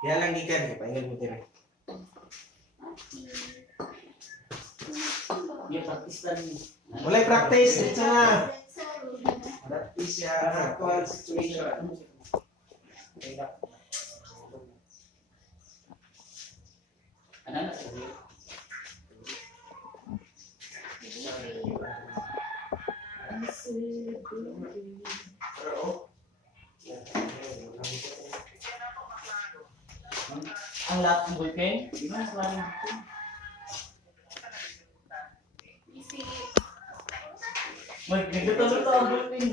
Yan lang ikan, paingal mo tira. Yung practice lang. Walay practice, ito na. Practice ya actual situation. Ano na sabi? Ang lahat ng ballpen? Di ba ang lahat ng ballpen? Nagtutulog ang ballpen.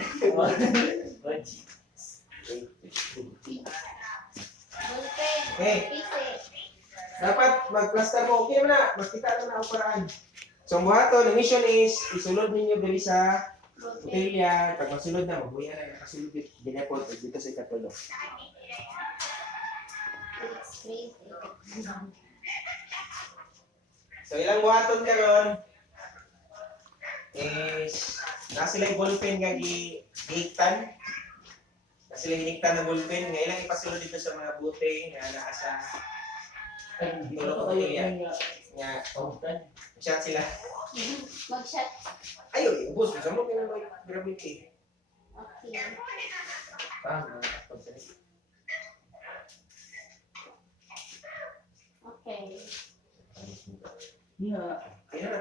Eh, dapat mag-plaster mo. Okay mo na, makita na ang paraan. So, ang buhaton, ang mission is, isulod ninyo dali sa botelya. Pag masulod na, mabuya na nakasulod dinapot dito sa ikatulo. So, ilang buhaton karon is, na sila yung ballpen nga giiktan. Na sila giiktan na ballpen. Nga ilang ipasulod dito sa mga bote nga naa sa tulo ko botelya. Nga, shot sila. Mag-shot. Ayun, ubos. Gusto mo kaya mag-gravity. Okay. Okay. Kaya na.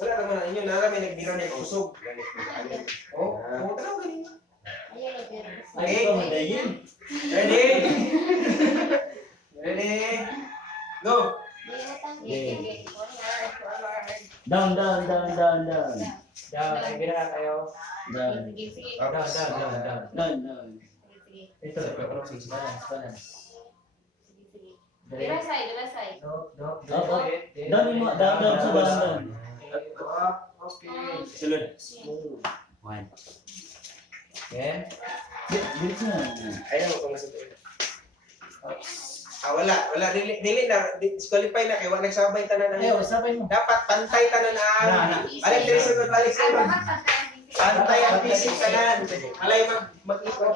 Wala naman na inyo. Nara may nagbira niya kusog. Oh, pumunta na ganyan. Ayaw, Ay, Ready? Ready? Go! Down. Down, nagbira na kayo. Down. Ito, balance. Dila side. Down. Okay. Sulod. One. Yan. Bilis na. Ayaw kung nasa doon. Wala. Dili na. Disqualify na. Kaya wala nagsabay tanan Ayaw, na. sabay mo. Dapat pantay tanan na. Balik 3 seconds, balik 7. Pantay ang pisik tanan. Malay mag-ikot.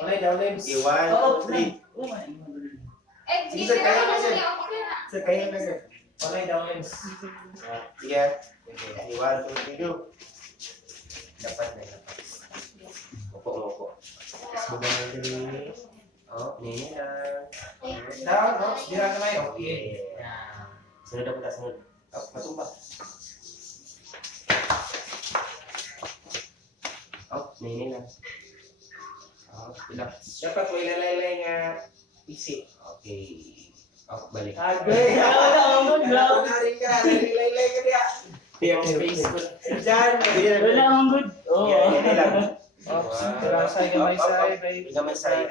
Malay down names. 1, 2, 3. Sige sir, kaya na sir. Sir, kaya na sir. Malay down names. Iya. 1, 2, 3, go. Dapat na. Upo. Bukan na dili. Oh, ni na. Down, dira na may. Okay. Sunod ako ta sunod. Matumba. Ni na. Ilang. Dapat may lalay nga isi. Okay. Balik. Agay, wala Narin ka, lalay ka dia. Yung space ko. Diyan. ang good. Oo. Yan lang. Gamay side.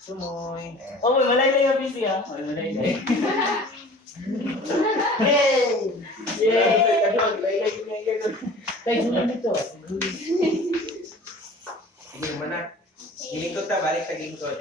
Sumoy. Oh, may malaylay ang PC ah. May malaylay. Yay! Tayo sumunod dito. Sige naman na. Gilingkod ta, balik ta gilingkod.